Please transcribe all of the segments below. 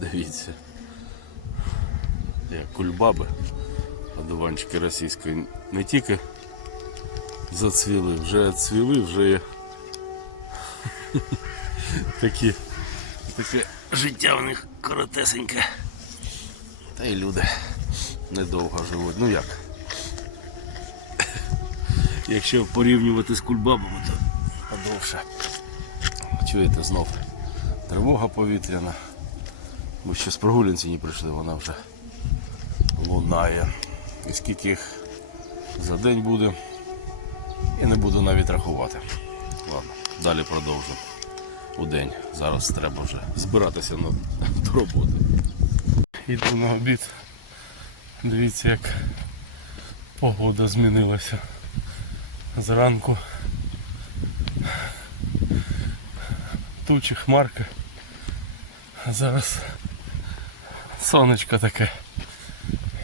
Дивіться. Як кульбаби, одуванчики російської не тільки зацвіли, вже цвіли, вже є такі, таке життя в них коротесеньке. Та й люди недовго живуть. Ну як? Якщо порівнювати з кульбабами, то подовше. Чуєте знов? Тривога повітряна. Ми ще з прогулянці не прийшли, вона вже лунає. І скільки їх за день буде, і не буду навіть рахувати. Ладно, далі продовжу у день. Зараз треба вже збиратися на, до роботи. Йду на обід. Дивіться, як погода змінилася. Зранку тучі хмарки. Зараз сонечко таке.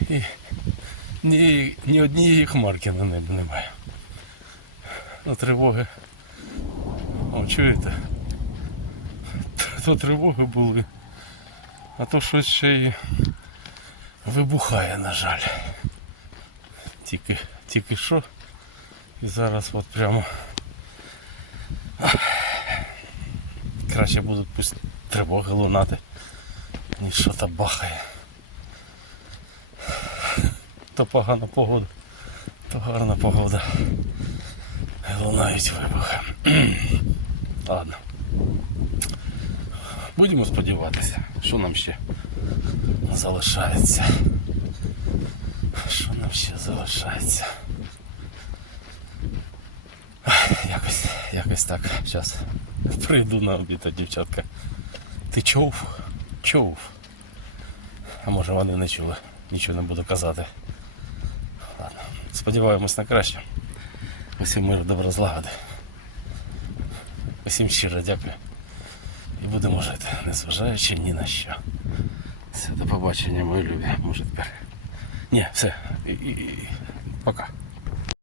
І ні, ні однієї хмарки на небі немає. Ну, тривоги. О, чуєте? То, тривоги були. А то щось ще й вибухає, на жаль. Тільки, тільки що. І зараз от прямо. Краще будуть пусть тривоги лунати, ніж що то бахає. То погана погода, то гарна погода. І Лунають вибухи. Ладно. Будемо сподіватися, що нам ще залишається. Що нам ще залишається? Якось, якось так. Зараз прийду на обід, дівчатка. Ти чув? Чув. А може вони не чули, нічого не буду казати. Ладно. Сподіваємось на краще. Усім миру, добра злагоди. Усім щиро дякую. І будемо жити, незважаючи ні на що. Все, до побачення, мої любі. Може тепер. Ні, все. І, і, і. Пока.